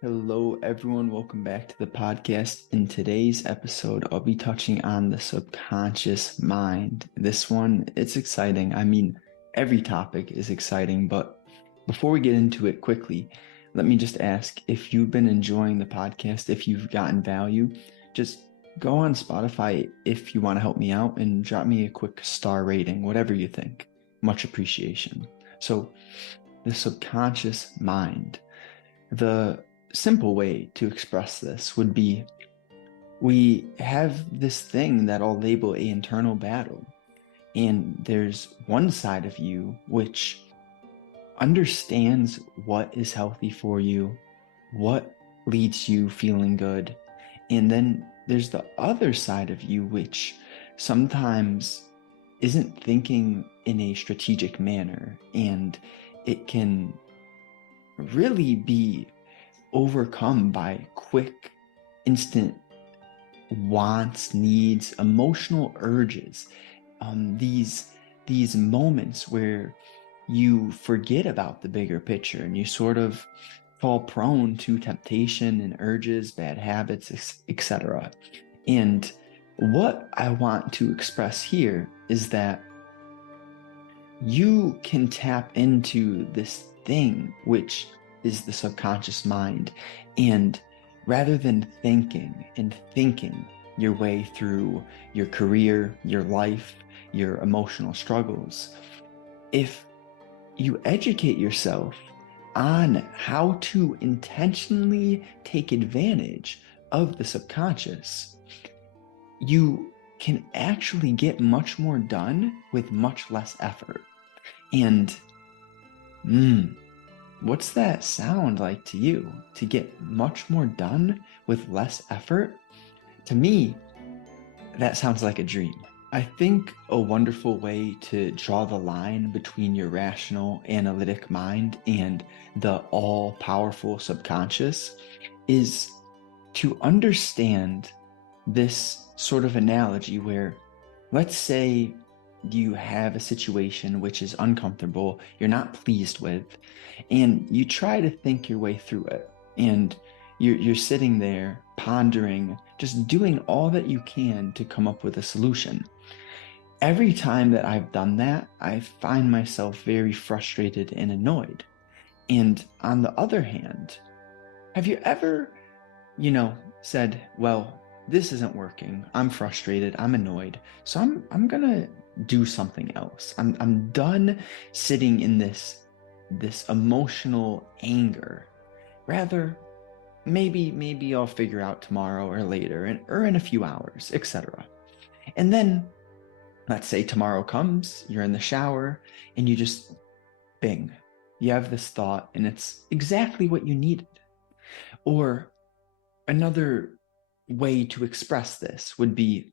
Hello, everyone. Welcome back to the podcast. In today's episode, I'll be touching on the subconscious mind. This one, it's exciting. Every topic is exciting, but before we get into it quickly, let me just ask if you've been enjoying the podcast, if you've gotten value, just go on Spotify if you want to help me out and drop me a quick star rating, whatever you think. Much appreciation. So, the subconscious mind. The simple way to express this would be we have this thing that I'll label a internal battle. And there's one side of you which understands what is healthy for you, what leads you feeling good. And then there's the other side of you which sometimes isn't thinking in a strategic manner, and it can really be overcome by quick, instant wants, needs, emotional urges. These moments where you forget about the bigger picture and you sort of fall prone to temptation and urges, bad habits, etc. And what I want to express here is that you can tap into this thing which is the subconscious mind, and rather than thinking your way through your career, your life, your emotional struggles, if you educate yourself on how to intentionally take advantage of the subconscious, you can actually get much more done with much less effort. And what's that sound like to you? To get much more done with less effort? To me, that sounds like a dream. I think a wonderful way to draw the line between your rational, analytic mind and the all-powerful subconscious is to understand this sort of analogy where, let's say you have a situation which is uncomfortable, you're not pleased with, and you try to think your way through it. And you're sitting there pondering, just doing all that you can to come up with a solution. Every time that I've done that, I find myself very frustrated and annoyed. And on the other hand, have you ever, said, well, this isn't working. I'm frustrated. I'm annoyed. So I'm gonna do something else. I'm done sitting in this emotional anger. Rather, maybe I'll figure out tomorrow or later or in a few hours, etc. And then let's say tomorrow comes, you're in the shower, and you just bing. You have this thought, and it's exactly what you needed. Or another way to express this would be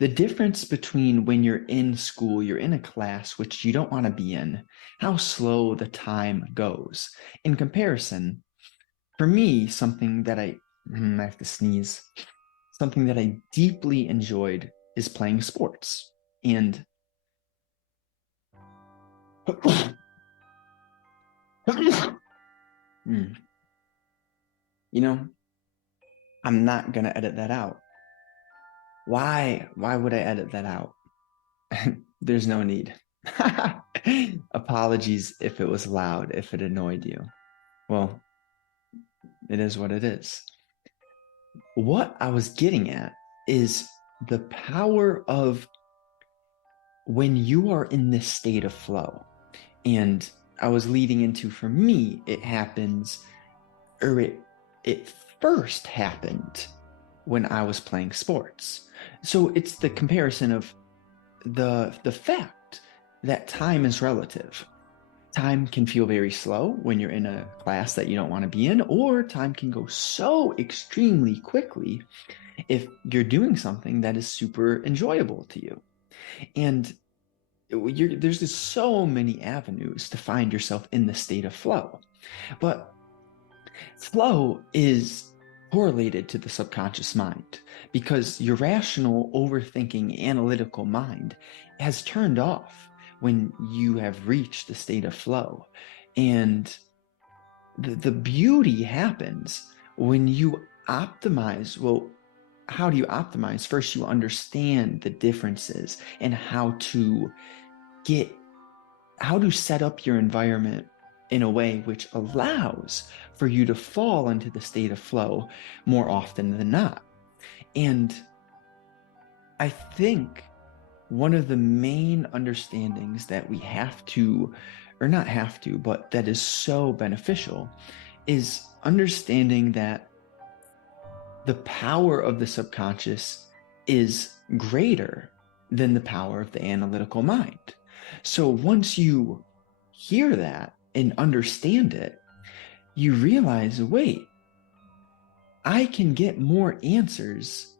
the difference between when you're in school, you're in a class which you don't want to be in, how slow the time goes. In comparison, for me, something that I have to sneeze, something that I deeply enjoyed is playing sports. And I'm not gonna edit that out. Why would I edit that out? There's no need. Apologies if it was loud, if it annoyed you. Well, it is what it is. What I was getting at is the power of when you are in this state of flow. And I was leading into, for me, it happens, or it first happened when I was playing sports. So it's the comparison of the fact that time is relative. Time can feel very slow when you're in a class that you don't want to be in, or time can go so extremely quickly if you're doing something that is super enjoyable to you. And there's just so many avenues to find yourself in the state of flow. But flow is correlated to the subconscious mind because your rational, overthinking, analytical mind has turned off when you have reached the state of flow. And the beauty happens when you optimize. Well, how do you optimize? First, you understand the differences and how to set up your environment in a way which allows for you to fall into the state of flow more often than not. And I think one of the main understandings that we have to, or not have to, but that is so beneficial, is understanding that the power of the subconscious is greater than the power of the analytical mind. So once you hear that and understand it, you realize, wait, I can get more answers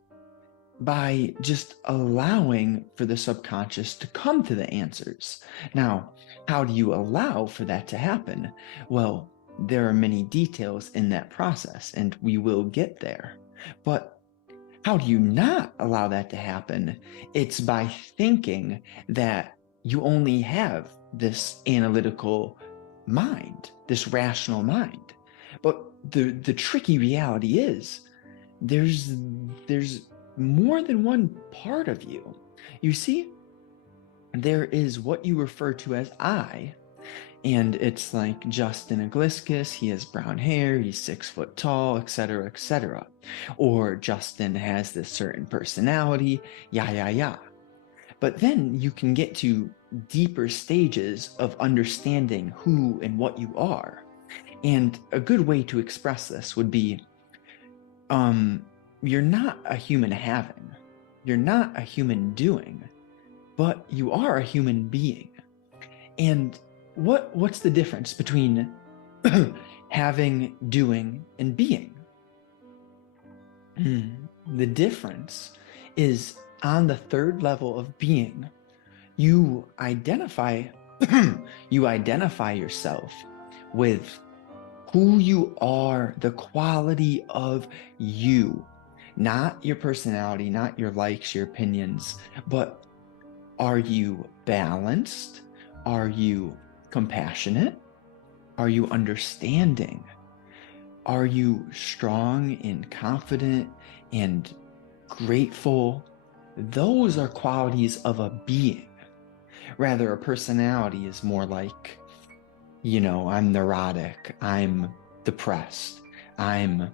by just allowing for the subconscious to come to the answers. Now, how do you allow for that to happen? Well, there are many details in that process, and we will get there. But how do you not allow that to happen? It's by thinking that you only have this analytical mind, this rational mind. But the tricky reality is there's more than one part of you. You see, there is what you refer to as I, and it's like Justin Agliscus, he has brown hair, he's 6 foot tall, etc., etc. Or Justin has this certain personality, yeah. But then you can get to deeper stages of understanding who and what you are. And a good way to express this would be, you're not a human having, you're not a human doing, but you are a human being. And what's the difference between having, doing, and being? The difference is on the third level of being. You identify yourself with who you are, the quality of you, not your personality, not your likes, your opinions, but are you balanced? Are you compassionate? Are you understanding? Are you strong and confident and grateful? Those are qualities of a being. Rather, a personality is more like, I'm neurotic, I'm depressed, I'm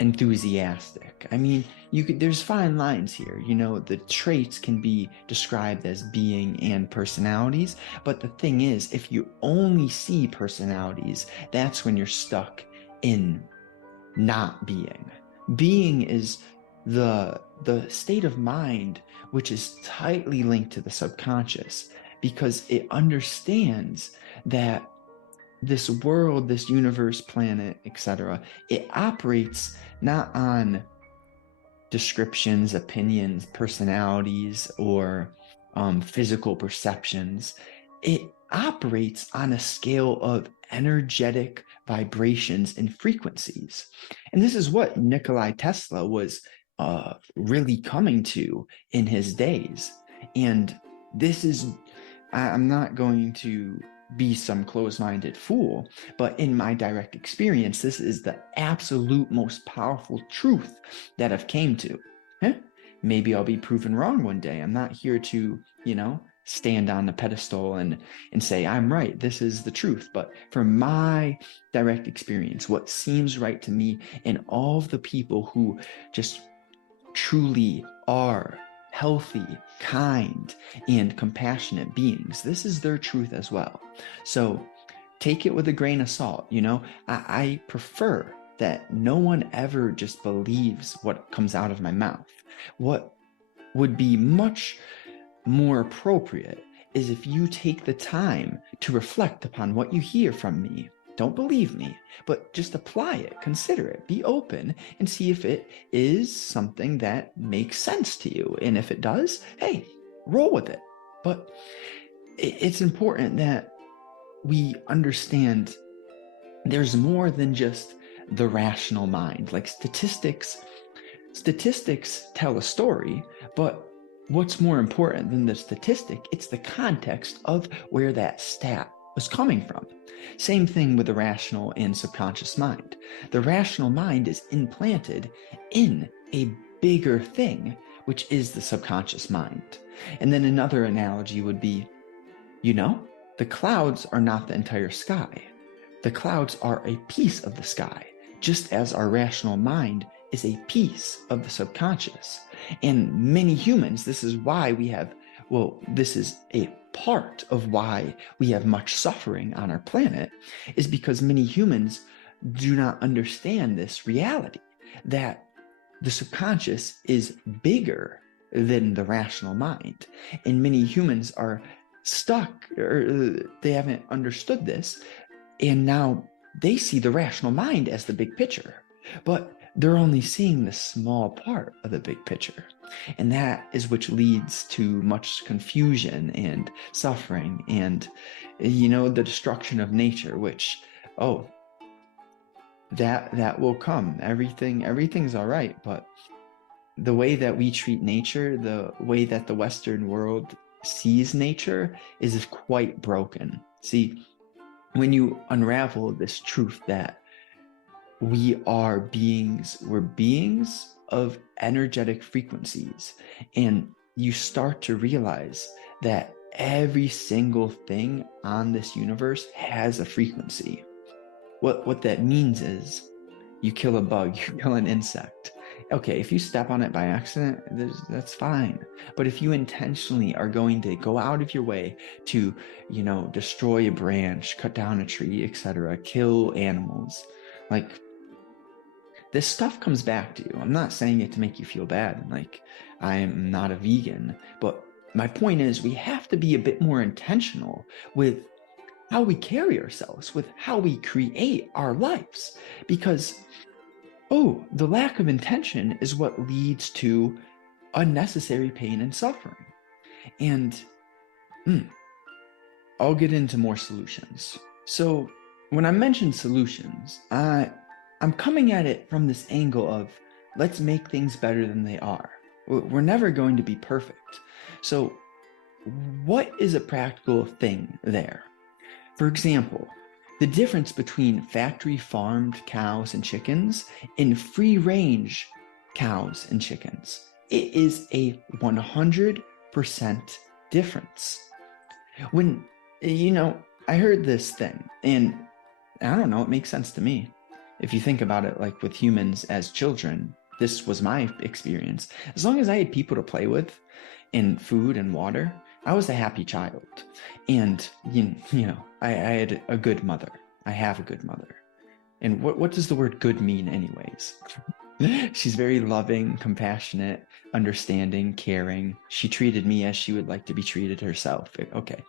enthusiastic. I mean, there's fine lines here. The traits can be described as being and personalities, but the thing is, if you only see personalities, that's when you're stuck in not being. Being is the state of mind which is tightly linked to the subconscious, because it understands that this world, this universe, planet, etc., it operates not on descriptions, opinions, personalities, or physical perceptions. It operates on a scale of energetic vibrations and frequencies. And this is what Nikola Tesla was really coming to in his days. And this is, I'm not going to be some closed-minded fool, but in my direct experience, this is the absolute most powerful truth that I've came to. Maybe I'll be proven wrong one day. I'm not here to, stand on a pedestal and say, I'm right, this is the truth. But from my direct experience, what seems right to me, and all of the people who just truly are healthy, kind, and compassionate beings, this is their truth as well. So take it with a grain of salt. I prefer that no one ever just believes what comes out of my mouth. What would be much more appropriate is if you take the time to reflect upon what you hear from me. Don't believe me, but just apply it, consider it, be open, and see if it is something that makes sense to you. And if it does, hey, roll with it. But it's important that we understand there's more than just the rational mind. Like statistics tell a story, but what's more important than the statistic? It's the context of where that stat was coming from. Same thing with the rational and subconscious mind. The rational mind is implanted in a bigger thing, which is the subconscious mind. And then another analogy would be, the clouds are not the entire sky. The clouds are a piece of the sky, just as our rational mind is a piece of the subconscious. And many humans, this is a part of why we have much suffering on our planet, is because many humans do not understand this reality, that the subconscious is bigger than the rational mind. And many humans are stuck, or they haven't understood this, and now they see the rational mind as the big picture, but they're only seeing the small part of the big picture. And that is which leads to much confusion and suffering and, the destruction of nature, which, that will come. Everything's all right, but the way that we treat nature, the way that the Western world sees nature is quite broken. See, when you unravel this truth that we're beings of energetic frequencies, and you start to realize that every single thing on this universe has a frequency. What that means is, you kill a bug, you kill an insect. Okay, if you step on it by accident, that's fine. But if you intentionally are going to go out of your way to, destroy a branch, cut down a tree, etc., kill animals, like, this stuff comes back to you. I'm not saying it to make you feel bad. Like, I am not a vegan, but my point is, we have to be a bit more intentional with how we carry ourselves, with how we create our lives, because the lack of intention is what leads to unnecessary pain and suffering. And I'll get into more solutions. So when I mention solutions, I'm coming at it from this angle of, let's make things better than they are. We're never going to be perfect. So what is a practical thing there? For example, the difference between factory farmed cows and chickens and free range cows and chickens. It is a 100% difference. When, I heard this thing, and I don't know, it makes sense to me. If you think about it, like with humans as children, this was my experience. As long as I had people to play with and food and water, I was a happy child. And, I had a good mother. I have a good mother. And what does the word good mean anyways? She's very loving, compassionate, understanding, caring. She treated me as she would like to be treated herself. Okay.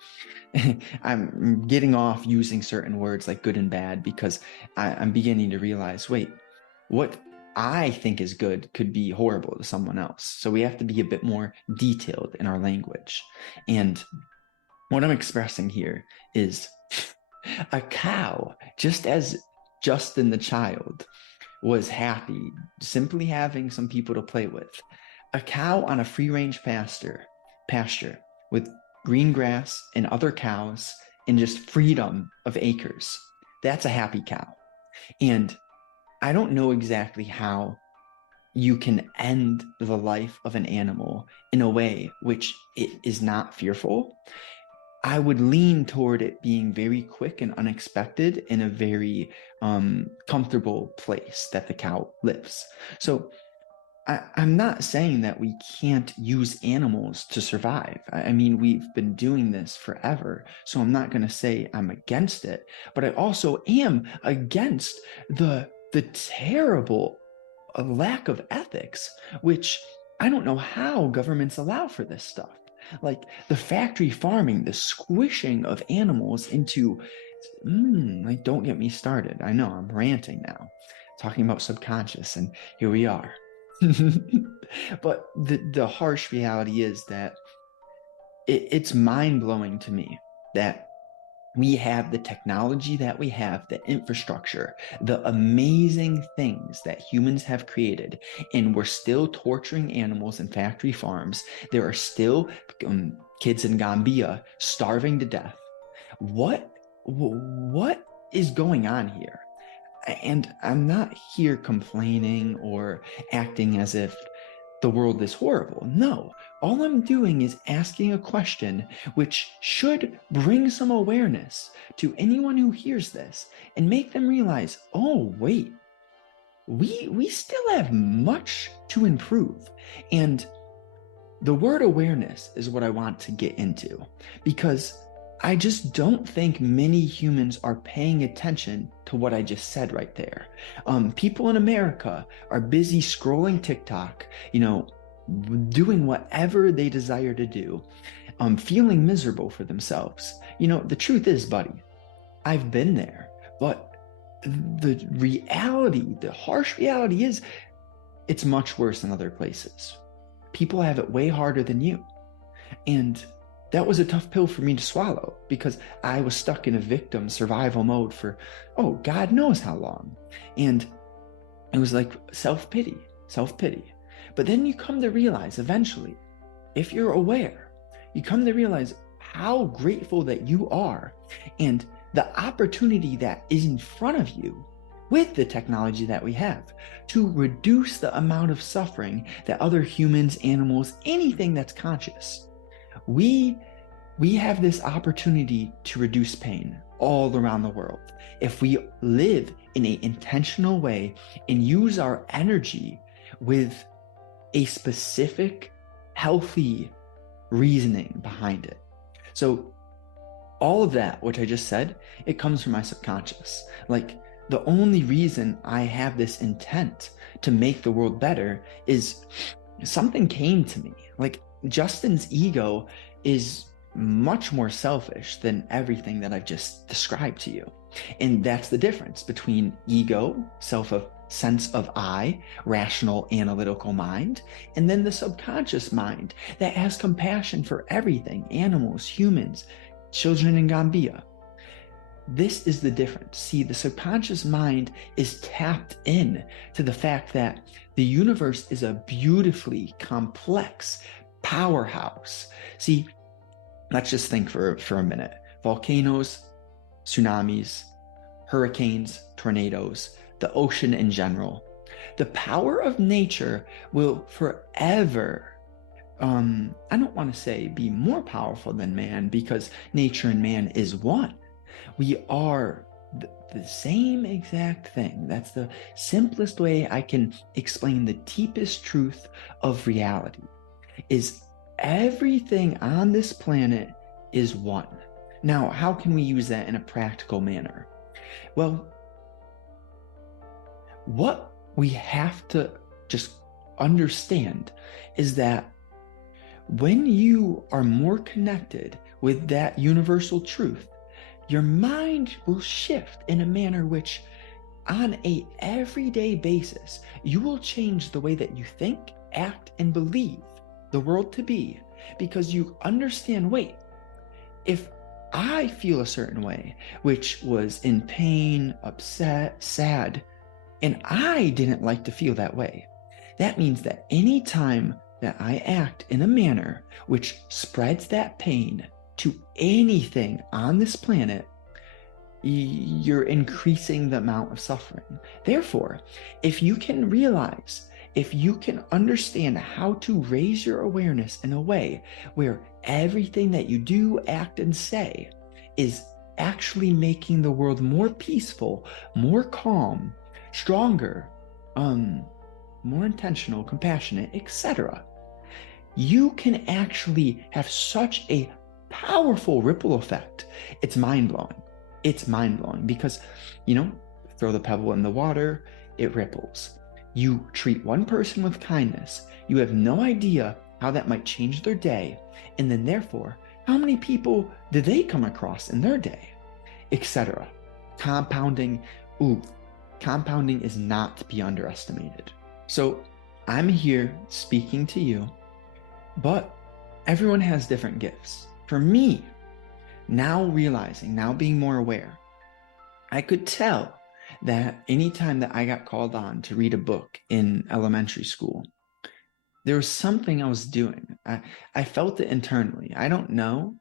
I'm getting off using certain words like good and bad because I'm beginning to realize, wait, what I think is good could be horrible to someone else. So we have to be a bit more detailed in our language. And what I'm expressing here is a cow, just as Justin the child was happy simply having some people to play with. A cow on a free-range pasture with green grass and other cows and just freedom of acres. That's a happy cow. And I don't know exactly how you can end the life of an animal in a way which it is not fearful. I would lean toward it being very quick and unexpected in a very comfortable place that the cow lives. So I'm not saying that we can't use animals to survive. I mean, we've been doing this forever. So I'm not going to say I'm against it, but I also am against the terrible lack of ethics, which I don't know how governments allow for this stuff. Like the factory farming, the squishing of animals into, like, don't get me started. I know I'm ranting now, talking about subconscious, and here we are. But the harsh reality is that it's mind-blowing to me that we have the technology that we have, the infrastructure, the amazing things that humans have created, and we're still torturing animals in factory farms. There are still kids in Gambia starving to death. What what is going on here? And I'm not here complaining or acting as if the world is horrible. No, all I'm doing is asking a question which should bring some awareness to anyone who hears this and make them realize, oh, wait, we still have much to improve. And the word awareness is what I want to get into, because I just don't think many humans are paying attention to what I just said right there. People in America are busy scrolling TikTok, doing whatever they desire to do, feeling miserable for themselves. The truth is, buddy, I've been there, but the reality, the harsh reality is it's much worse in other places. People have it way harder than you. And that was a tough pill for me to swallow, because I was stuck in a victim survival mode for, God knows how long. And it was like self-pity. But then you come to realize eventually, if you're aware, you come to realize how grateful that you are and the opportunity that is in front of you with the technology that we have to reduce the amount of suffering that other humans, animals, anything that's conscious. We have this opportunity to reduce pain all around the world if we live in an intentional way and use our energy with a specific, healthy reasoning behind it. So all of that, which I just said, it comes from my subconscious. Like, the only reason I have this intent to make the world better is something came to me. Like, Justin's ego is much more selfish than everything that I've just described to you. And that's the difference between ego, sense of I, rational, analytical mind, and then the subconscious mind that has compassion for everything, animals, humans, children in Gambia. This is the difference. See, the subconscious mind is tapped in to the fact that the universe is a beautifully complex powerhouse. See, let's just think for a minute. Volcanoes, tsunamis, hurricanes, tornadoes, the ocean in general. The power of nature will forever, I don't want to say be more powerful than man, because nature and man is one. We are the same exact thing. That's the simplest way I can explain the deepest truth of reality, is everything on this planet is one. Now, how can we use that in a practical manner? Well, what we have to just understand is that when you are more connected with that universal truth, your mind will shift in a manner which, on an everyday basis, you will change the way that you think, act, and believe the world to be, because you understand, wait, if I feel a certain way, which was in pain, upset, sad, and I didn't like to feel that way, that means that any time that I act in a manner which spreads that pain to anything on this planet, you're increasing the amount of suffering. Therefore, if you can realize, if you can understand how to raise your awareness in a way where everything that you do, act, and say is actually making the world more peaceful, more calm, stronger, more intentional, compassionate, etc., you can actually have such a powerful ripple effect. It's mind-blowing. It's mind-blowing because, throw the pebble in the water, it ripples. You treat one person with kindness, you have no idea how that might change their day, and then therefore, how many people do they come across in their day, etc. Compounding is not to be underestimated. So I'm here speaking to you, but everyone has different gifts. For me, now realizing, now being more aware, I could tell that anytime that I got called on to read a book in elementary school, there was something I was doing. I felt it internally. I don't know,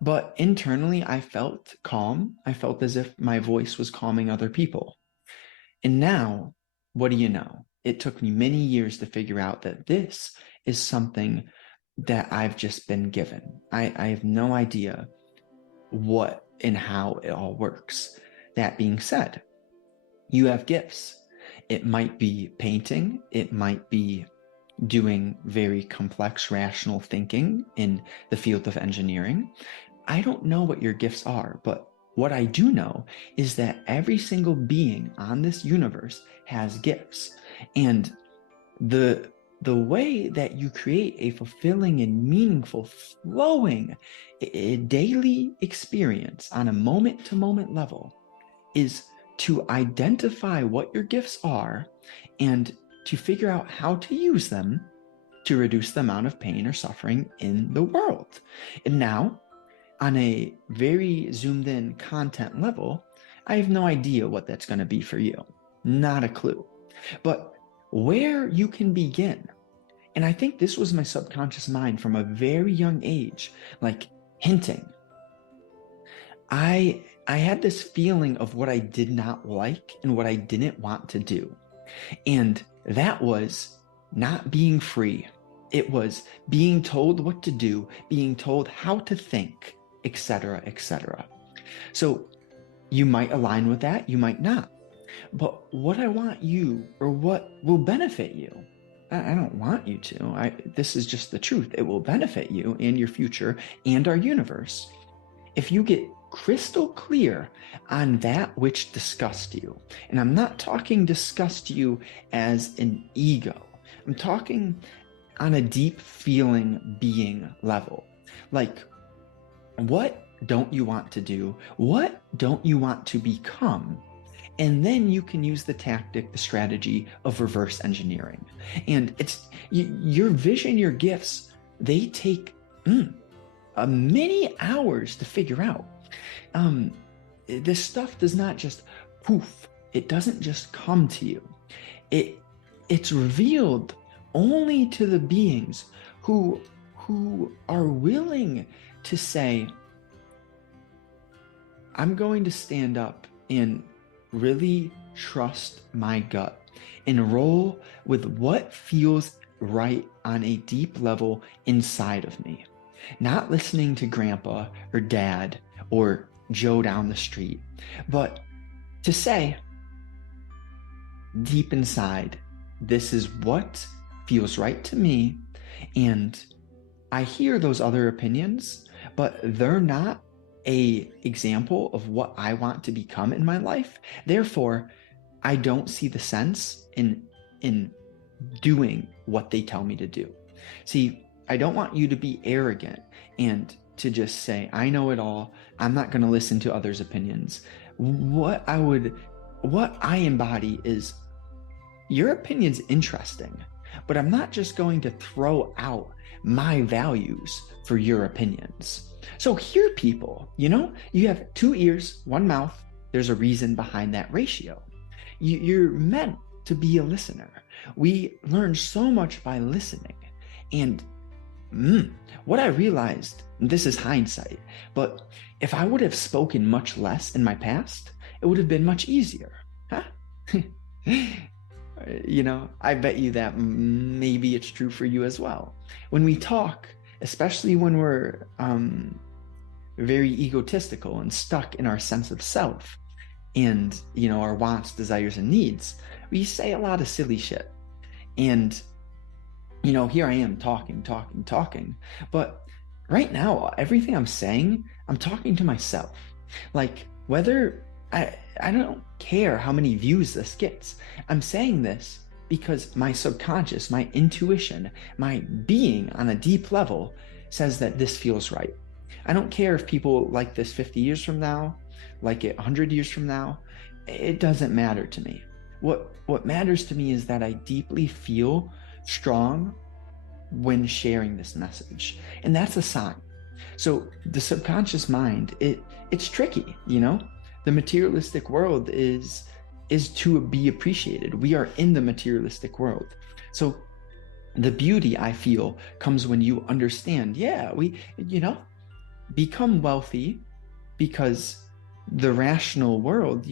But internally, I felt calm. I felt as if my voice was calming other people. And now, what do you know? It took me many years to figure out that this is something that I've just been given. I have no idea what and how it all works. That being said, you have gifts. It might be painting, it might be doing very complex rational thinking in the field of engineering. I don't know what your gifts are, but what I do know is that every single being on this universe has gifts. And the way that you create a fulfilling and meaningful, flowing daily experience on a moment to moment level is to identify what your gifts are and to figure out how to use them to reduce the amount of pain or suffering in the world. And now, on a very zoomed in content level, I have no idea what that's going to be for you. Not a clue. But where you can begin, and I think this was my subconscious mind from a very young age, like hinting. I had this feeling of what I did not like and what I didn't want to do. And that was not being free. It was being told what to do, being told how to think, etc., etc. So you might align with that, you might not. But what I want you, or what will benefit you, I don't want you to. This is just the truth. It will benefit you and your future and our universe if you get crystal clear on that which disgusts you. And I'm not talking disgust you as an ego. I'm talking on a deep feeling being level. Like, what don't you want to do? What don't you want to become? And then you can use the tactic, the strategy of reverse engineering. And it's your vision, your gifts, they take many hours to figure out. This stuff does not just poof. It doesn't just come to you. It's revealed only to the beings who are willing to say, I'm going to stand up and really trust my gut and roll with what feels right on a deep level inside of me. Not listening to grandpa or dad or Joe down the street, but to say deep inside, this is what feels right to me. And I hear those other opinions, but they're not an example of what I want to become in my life. Therefore, I don't see the sense in doing what they tell me to do. See, I don't want you to be arrogant and to just say, I know it all. I'm not going to listen to others' opinions. What I embody is, your opinion's interesting, but I'm not just going to throw out my values for your opinions. So hear people, you have 2 ears, 1 mouth. There's a reason behind that ratio. You're meant to be a listener. We learn so much by listening. And what I realized, this is hindsight, but if I would have spoken much less in my past, it would have been much easier. Huh? I bet you that maybe it's true for you as well. When we talk, especially when we're very egotistical and stuck in our sense of self and, our wants, desires, and needs, we say a lot of silly shit. And, here I am talking. But right now, everything I'm saying, I'm talking to myself. Like, whether I don't care how many views this gets. I'm saying this because my subconscious, my intuition, my being on a deep level says that this feels right. I don't care if people like this 50 years from now, like it 100 years from now. It doesn't matter to me. What matters to me is that I deeply feel strong when sharing this message. And that's a sign. So the subconscious mind, it's tricky, The materialistic world is to be appreciated. We are in the materialistic world. So the beauty, I feel, comes when you understand, become wealthy because the rational world,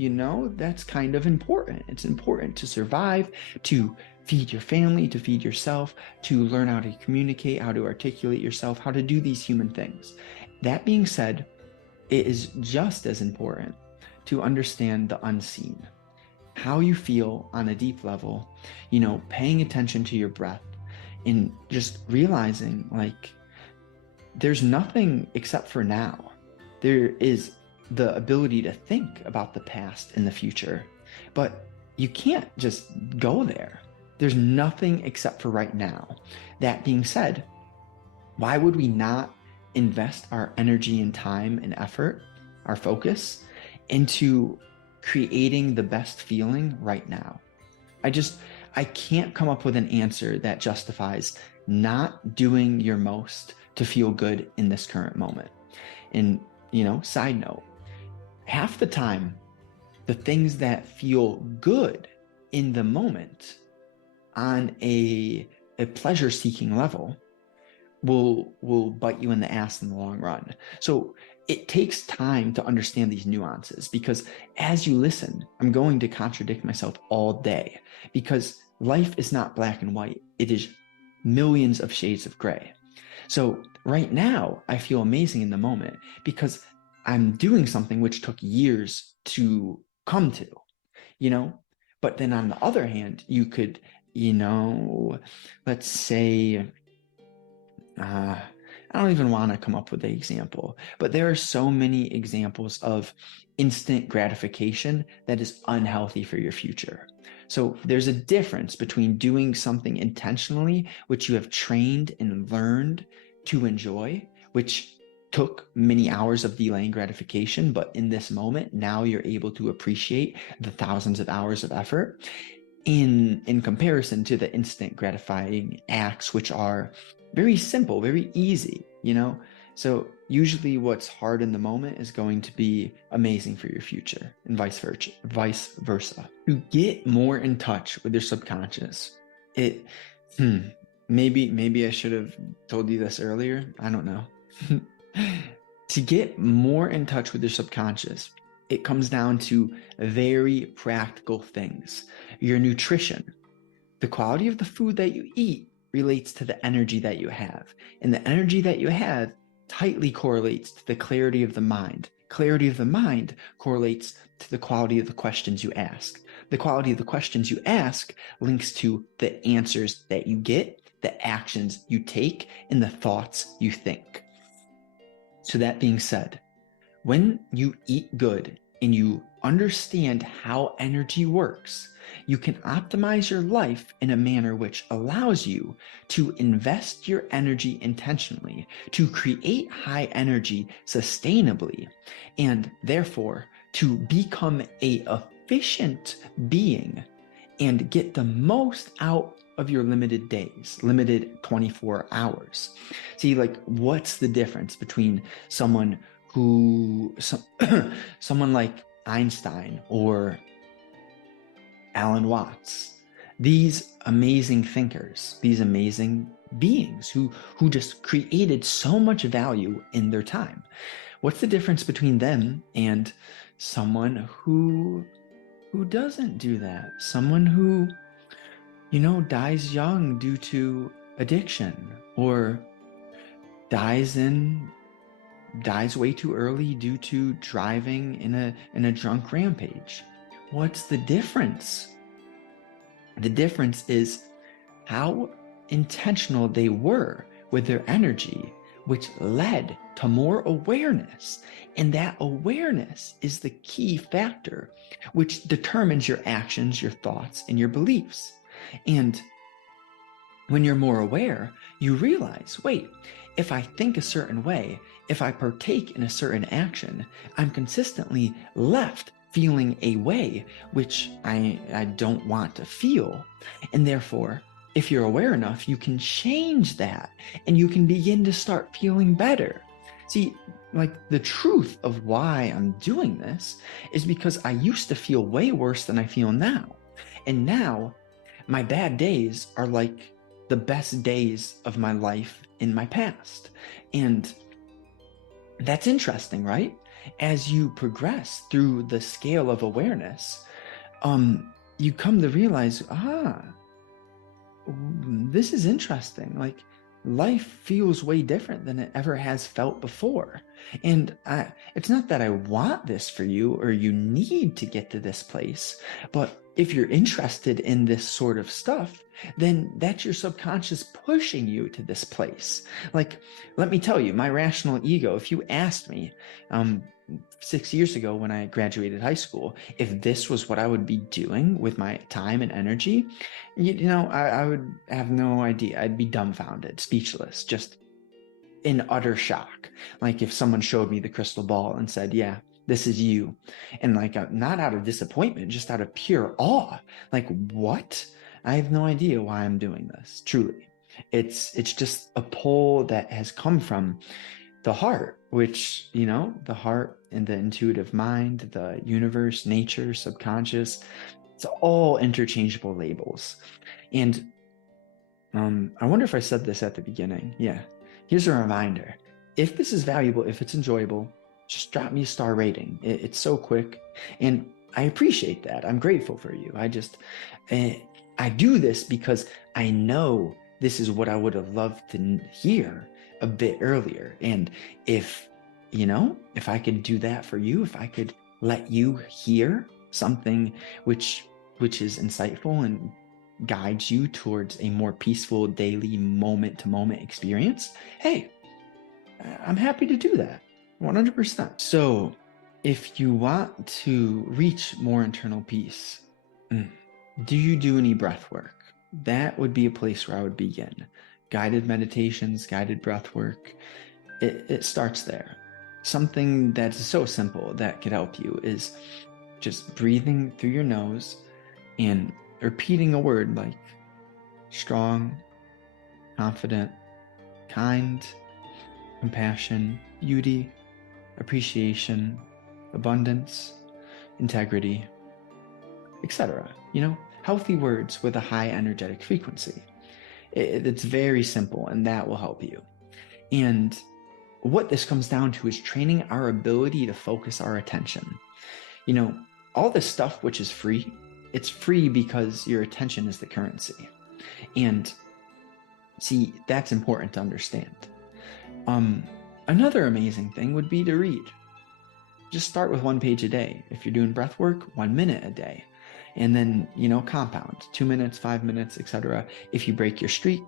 that's kind of important. It's important to survive, to feed your family, to feed yourself, to learn how to communicate, how to articulate yourself, how to do these human things. That being said, it is just as important to understand the unseen, how you feel on a deep level, paying attention to your breath and just realizing like there's nothing except for now. There is the ability to think about the past and the future, but you can't just go there. There's nothing except for right now. That being said, why would we not invest our energy and time and effort, our focus, into creating the best feeling right now? I can't come up with an answer that justifies not doing your most to feel good in this current moment. And, side note, half the time, the things that feel good in the moment on a pleasure-seeking level will bite you in the ass in the long run. So it takes time to understand these nuances, because as you listen, I'm going to contradict myself all day, because life is not black and white. It is millions of shades of gray. So right now, I feel amazing in the moment because I'm doing something which took years to come to, But then on the other hand, you could, let's say, I don't even want to come up with an example, but there are so many examples of instant gratification that is unhealthy for your future. So there's a difference between doing something intentionally, which you have trained and learned to enjoy, which took many hours of delaying gratification, but in this moment, now you're able to appreciate the thousands of hours of effort in comparison to the instant gratifying acts, which are very simple, very easy, So usually what's hard in the moment is going to be amazing for your future, and vice versa. To get more in touch with your subconscious, maybe I should have told you this earlier. I don't know. To get more in touch with your subconscious, it comes down to very practical things. Your nutrition, the quality of the food that you eat relates to the energy that you have. And the energy that you have tightly correlates to the clarity of the mind. Clarity of the mind correlates to the quality of the questions you ask. The quality of the questions you ask links to the answers that you get, the actions you take, and the thoughts you think. So that being said, when you eat good and you understand how energy works, you can optimize your life in a manner which allows you to invest your energy intentionally, to create high energy sustainably, and therefore to become an efficient being and get the most out of your limited days, limited 24 hours. See, what's the difference between someone like Einstein or Alan Watts, these amazing thinkers, these amazing beings who just created so much value in their time? What's the difference between them and someone who doesn't do that? Someone who, dies young due to addiction, or dies way too early due to driving in a drunk rampage. What's the difference? The difference is how intentional they were with their energy, which led to more awareness. And that awareness is the key factor, which determines your actions, your thoughts, and your beliefs. And when you're more aware, you realize, wait, if I think a certain way, if I partake in a certain action, I'm consistently left feeling a way which I don't want to feel. And therefore, if you're aware enough, you can change that and you can begin to start feeling better. See, the truth of why I'm doing this is because I used to feel way worse than I feel now. And now my bad days are like the best days of my life in my past. And That's interesting, right? As you progress through the scale of awareness, you come to realize, this is interesting. Like, life feels way different than it ever has felt before. And it's not that I want this for you or you need to get to this place, but if you're interested in this sort of stuff, then that's your subconscious pushing you to this place. Like, let me tell you, my rational ego, if you asked me, 6 years ago when I graduated high school, if this was what I would be doing with my time and energy, I would have no idea. I'd be dumbfounded, speechless, just in utter shock. Like if someone showed me the crystal ball and said, yeah, this is you. And like, not out of disappointment, just out of pure awe. Like, what? I have no idea why I'm doing this, truly. It's just a pull that has come from the heart, which, the heart and the intuitive mind, the universe, nature, subconscious, it's all interchangeable labels. And I wonder if I said this at the beginning. Yeah. Here's a reminder. If this is valuable, if it's enjoyable, just drop me a star rating. It's so quick. And I appreciate that. I'm grateful for you. I do this because I know this is what I would have loved to hear a bit earlier. And if I could do that for you, if I could let you hear something which is insightful and guides you towards a more peaceful daily moment to moment experience, hey, I'm happy to do that 100%. So if you want to reach more internal peace, do you do any breath work? That would be a place where I would begin. Guided meditations, guided breath work. It starts there. Something that's so simple that could help you is just breathing through your nose and repeating a word like strong, confident, kind, compassion, beauty, appreciation, abundance, integrity, etc. Healthy words with a high energetic frequency. It's very simple, and that will help you. And what this comes down to is training our ability to focus our attention. All this stuff which is free, it's free because your attention is the currency. And see, that's important to understand. Another amazing thing would be to read. Just start with 1 page a day. If you're doing breath work, 1 minute a day. And then, compound 2 minutes, 5 minutes, etc. If you break your streak,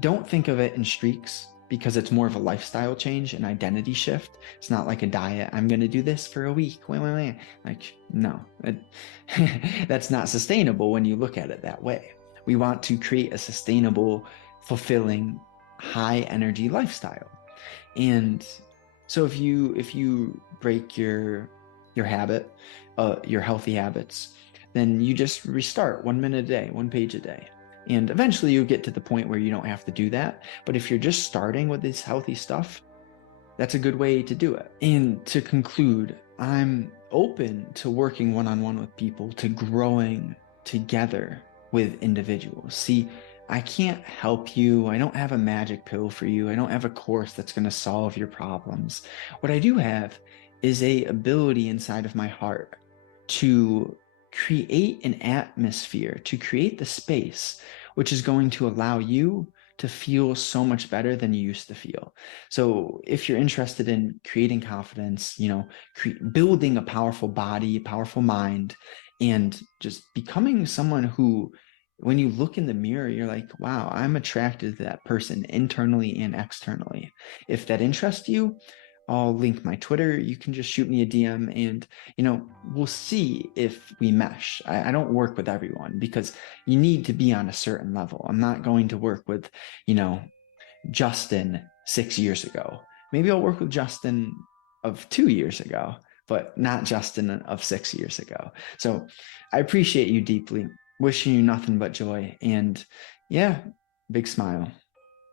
don't think of it in streaks because it's more of a lifestyle change, an identity shift. It's not like a diet. I'm going to do this for a week. Like, no, that's not sustainable when you look at it that way. We want to create a sustainable, fulfilling, high energy lifestyle. And so if you break your habit, your healthy habits, then you just restart 1 minute a day, 1 page a day. And eventually you'll get to the point where you don't have to do that. But if you're just starting with this healthy stuff, that's a good way to do it. And to conclude, I'm open to working one-on-one with people, to growing together with individuals. See, I can't help you. I don't have a magic pill for you. I don't have a course that's going to solve your problems. What I do have is a ability inside of my heart to create an atmosphere, to create the space which is going to allow you to feel so much better than you used to feel. So if you're interested in creating confidence, building a powerful body, powerful mind, and just becoming someone who, when you look in the mirror, you're like, wow, I'm attracted to that person internally and externally. If that interests you, I'll link my Twitter. You can just shoot me a DM and, we'll see if we mesh. I don't work with everyone because you need to be on a certain level. I'm not going to work with, Justin 6 years ago. Maybe I'll work with Justin of 2 years ago, but not Justin of 6 years ago. So I appreciate you deeply. Wishing you nothing but joy. And yeah, big smile.